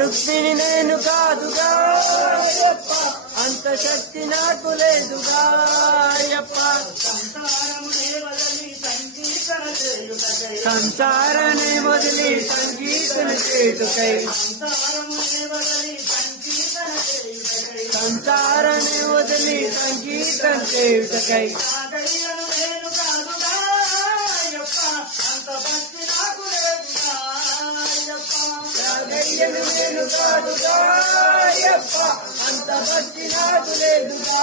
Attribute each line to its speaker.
Speaker 1: రుక్మిణి నేను కాదుగా అంత శక్తి నాకు
Speaker 2: సంసారనే వదిలి
Speaker 1: సంగీత
Speaker 2: సంకీర్తన
Speaker 1: సంసారాన్ని వదిలి సంకీర్తన చేయుటకై
Speaker 2: నేను కాదుగా అంత భక్తి నాకు లేదుగా